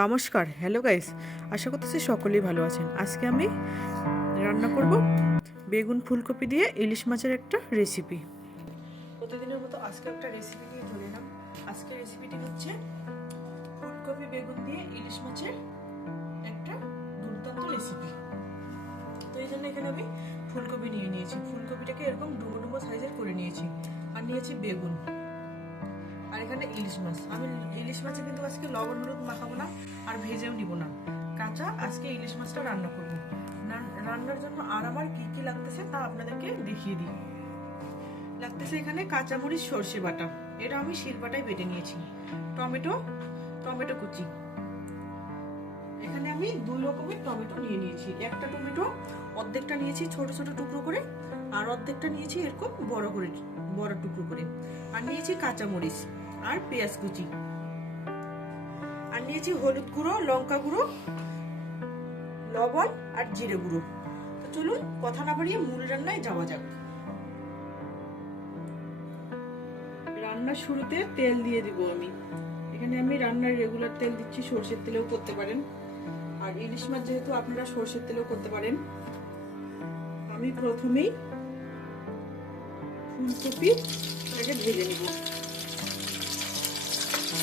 নমস্কার hello guys আশা করতেছি সকলেই ভালো আছেন। আজকে আমি রান্না করব বেগুন ফুলকপি দিয়ে ইলিশ মাছের একটা রেসিপি প্রতিদিনের মতো আজকে একটা রেসিপি নিয়ে চলে এলাম আজকে রেসিপিটি হচ্ছে ফুলকপি বেগুন দিয়ে ইলিশ মাছের একটা দুর্দান্ত রেসিপি তো এই জন্য এখানে আমি ফুলকপি নিয়ে নিয়েছি। ফুলকপিটাকে এরকম ডুবো ডুবো সাইজের করে নিয়েছি। আর নিয়েছি বেগুন। এখানে ইলিশ মাছ। আমি ইলিশ মাছে কিন্তু আজকে লবণ হলুদ মাখাবো না আর ভেজেও নিব না। কাঁচা আজকে ইলিশ মাছটা রান্না করব। রান- রান্নার জন্য আর আমার কী কী লাগতেছে তা আপনাদেরকে দেখিয়ে দিই। লাগতেছে এখানে কাঁচামরিচ সর্ষে বাটা। এটা আমি শিলবাটায় বেটে নিয়েছি। টমেটো টমেটো কুচি। এখানে আমি দুই রকমের টমেটো নিয়ে নিয়েছি। একটা টমেটো অর্ধেকটা নিয়েছি ছোট ছোট টুকরো করে আর অর্ধেকটা নিয়েছি এরকম বড় করে বড় টুকরো করে। আর নিয়েছি কাঁচামরিচ। আর পেঁয়াজ কুচি। আর নিয়েছি হলুদ গুঁড়ো, লঙ্কা গুঁড়ো, লবণ আর জিরে গুঁড়ো। তো চলুন কথা না বাড়িয়ে মূল রান্নায় যাওয়া যাক। রান্নার শুরুতে তেল দিয়ে দিব আমি। এখানে আমি রান্নার রেগুলার তেল দিচ্ছি, সর্ষের তেলেও করতে পারেন। আর ইলিশ মাছ যেহেতু আপনারা সর্ষের তেলেও করতে পারেন, আমি প্রথমেই ফুলকপি এটাকে ভেজে নিব। ফুলকপিটাকে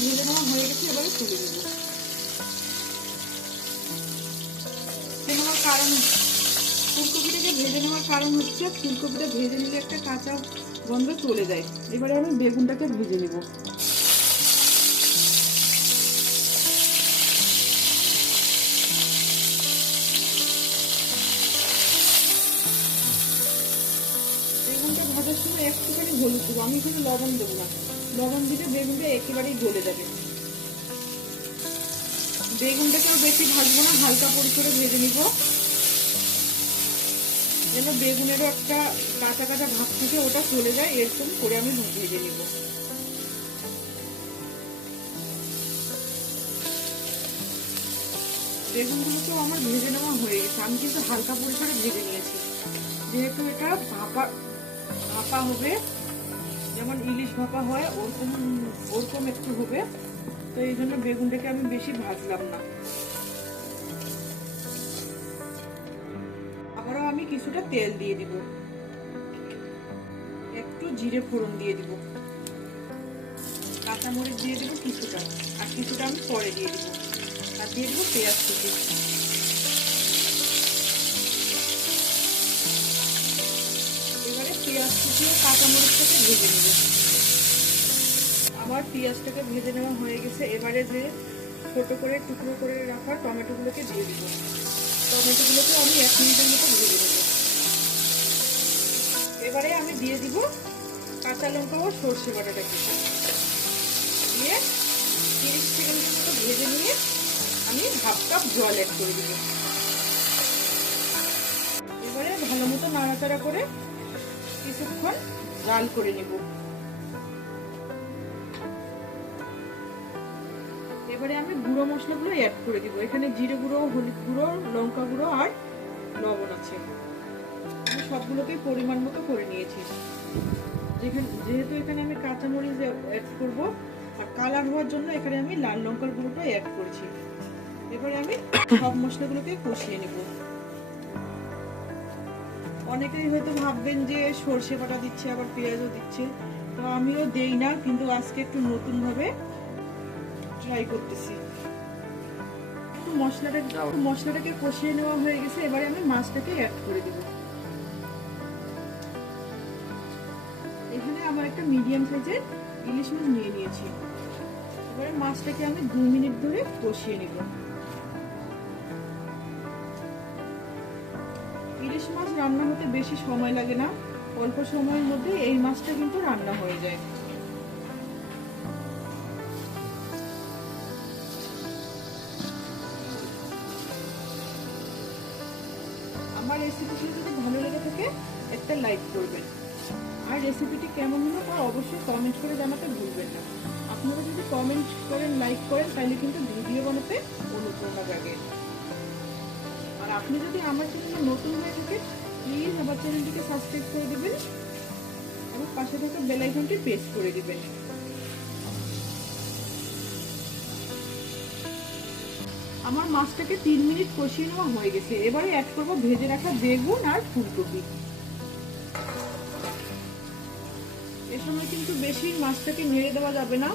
ভেজে নেওয়া হয়ে গেছে, এবারে দেবো কারণ ফুলকপিটাকে ভেজে নেওয়ার কারণ হচ্ছে, ফুলকপিটা ভেজে নিলে একটা কাঁচা গন্ধ চলে যায়। এবারে আমি বেগুনটাকে ভেজে নেব। হলুদ দেবো আমি এখানে লবণ দেবো না। লবণ দিলে বেগুনটা একেবারেই গলে যাবে। বেগুনটাকেও বেশি ভাজবো না, হালকা পরি করে ভেজে নিব। যেন বেগুনেরও একটা কাঁচা কাঁচা ভাব থেকে, ওটা চলে যায়, এরকম করে আমি ভেজে নিব। বেগুনগুলোকেও আমার ভেজে নেওয়া হয়ে গেছে, আমি কিন্তু হালকা পরিসরে ভেজে নিয়েছি। যেহেতু এটা ভাপা ভাপা হবে যেমন ইলিশ ভাপা হয়, ওরকম ওরকম একটু হবে। তো এই জন্য বেগুনটাকে আমি বেশি ভাজলাম না। আবারও আমি কিছুটা তেল দিয়ে দিব। একটু জিরে ফোড়ন দিয়ে দিব। কাঁচামরিচ দিয়ে দিব কিছুটা, আর কিছুটা আমি পরে দিয়ে দিব। আর দিয়ে দিব পেঁয়াজ কুচি। এবারে পেঁয়াজ কুচি কাঁচামরিচটাকে ভেজে নেব। আমার পেঁয়াজটাকে ভেজে নেওয়া হয়ে গেছে। এবারে যে ছোট করে টুকরো করে রাখা টমেটোগুলোকে দিয়ে দিব। টমেটোগুলোকে আমি এক মিনিটের মতো ভেজে নেব। এবারে আমি দিয়ে দিব কাঁচা লঙ্কা ও সর্ষে বাটাটাকে দিয়ে তিরিশ সেকেন্ডের মতো ভেজে নিয়ে আমি হাফ কাপ জল অ্যাড করে দিব। এবারে ভালো মতো নাড়াচাড়া করে কিছুক্ষণ জাল করে নেব। এবারে আমি গুঁড়ো মশলাগুলো অ্যাড করে দিব। এখানে জিরে গুঁড়ো, হলুদ গুঁড়ো, লঙ্কা গুঁড়ো আর লবণ আছে। আমি সবগুলোকেই পরিমাণ মতো করে নিয়েছি। যেখানে যেহেতু এখানে আমি কাঁচামরিচ অ্যাড করব, আর কালার হওয়ার জন্য এখানে আমি লাল লঙ্কার গুঁড়োটা অ্যাড করেছি। এবারে আমি সব মশলাগুলোকে কষিয়ে নেব। অনেকেই হয়তো ভাববেন যে সর্ষে বাটা দিচ্ছে আবার পেঁয়াজও দিচ্ছে। তো আমিও দেই না কিন্তু আজকে একটু নতুন ভাবে ট্রাই করতেছি। একটু মশলাটা মশলাটাকে কষিয়ে নেওয়া হয়ে গেছে এবারে আমি মাছটাকে অ্যাড করে দিব। এখানে আমার একটা মিডিয়াম সাইজের ইলিশ মাছ নিয়ে নিয়েছি। এবারে মাছটাকে আমি দুই মিনিট ধরে কষিয়ে নিব। ইলিশ মাছ রান্না হতে বেশি সময় লাগে না। অল্প সময়ের মধ্যে এই মাছটা কিন্তু রান্না হয়ে যায়। আমার রেসিপিটি যদি ভালো লেগে থাকে, একটা লাইক করবেন। আর রেসিপিটি কেমন হলো তা অবশ্যই কমেন্ট করে জানাতে ভুলবেন না। আপনারা যদি কমেন্ট করেন লাইক করেন, তাহলে কিন্তু ভিডিও বানাতে অনুপ্রেরণা জাগে। আপনি যদি আমার চ্যানেলে নতুন হয়ে থাকেন প্লিজ আমার চ্যানেলটিকে সাবস্ক্রাইব করে দেবেন এবং পাশে থাকা বেল আইকনটি প্রেস করে দেবেন। আমার মাছটাকে তিন মিনিট কষিয়ে নেওয়া হয়ে গেছে। এবারে অ্যাড করব ভেজে রাখা বেগুন আর ফুলকপি। এ সময় কিন্তু বেশি মাছটাকে নেড়ে দেওয়া যাবে না।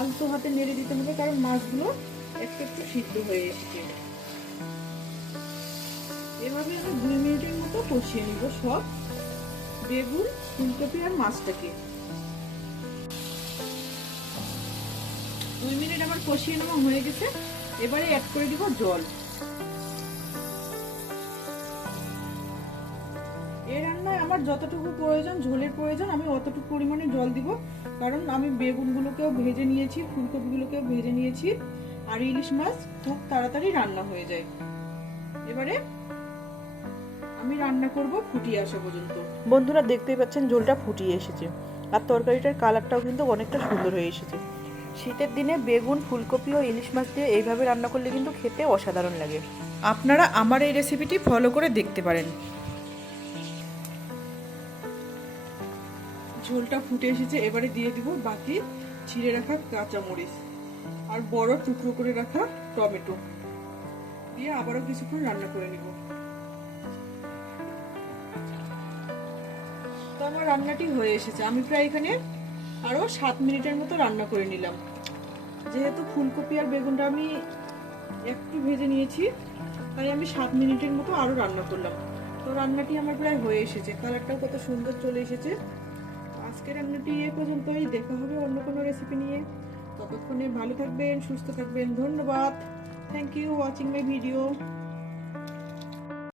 আলতো হাতে নেড়ে দিতে হবে, কারণ মাছগুলো একটু একটু সিদ্ধ হয়ে এসছে। এভাবে আমি দুই মিনিটের মতো কষিয়ে নিব সব বেগুন, ফুলকপি আর মাছটাকে। দুই মিনিট আমার কষিয়ে নেওয়া হয়ে গেছে। এবারে অ্যাড করে দিব জল। এই রান্নায় আমার যতটুকু প্রয়োজন, ঝোলের প্রয়োজন, আমি অতটুকু পরিমাণে জল দিব। কারণ আমি বেগুনগুলোকেও ভেজে নিয়েছি, ফুলকপিগুলোকেও ভেজে নিয়েছি। আর ইলিশ মাছ খুব তাড়াতাড়ি রান্না হয়ে যায়। এবারে আমি রান্না করব ফুটিয়ে আসা পর্যন্ত। বন্ধুরা দেখতেই পাচ্ছেন ঝোলটা ফুটিয়ে এসেছে। আর তরকারিটার কালারটাও কিন্তু অনেকটা সুন্দর হয়ে এসেছে। শীতের দিনে বেগুন ফুলকপি ও ইলিশ মাছ দিয়ে এইভাবে রান্না করলে কিন্তু খেতে অসাধারণ লাগে। আপনারা আমার এই রেসিপিটি ফলো করে দেখতে পারেন। ঝোলটা ফুটে এসেছে এবারে দিয়ে দিব বাকি ছিঁড়ে রাখা কাঁচামরিচ আর বড় টুকরো করে রাখা টমেটো। দিয়ে আবারও কিছুক্ষণ রান্না করে নিব। আমার রান্নাটি হয়ে এসেছে। আমি প্রায় এখানে আরও সাত মিনিটের মতো রান্না করে নিলাম। যেহেতু ফুলকপি আর বেগুনটা আমি একটু ভেজে নিয়েছি, তাই আমি সাত মিনিটের মতো আরও রান্না করলাম। তো রান্নাটি আমার প্রায় হয়ে এসেছে। কালারটাও কত সুন্দর চলে এসেছে। আজকের রান্নাটি এ পর্যন্তই। দেখা হবে অন্য কোনো রেসিপি নিয়ে। ততক্ষণে ভালো থাকবেন, সুস্থ থাকবেন। ধন্যবাদ। Thank you watching my video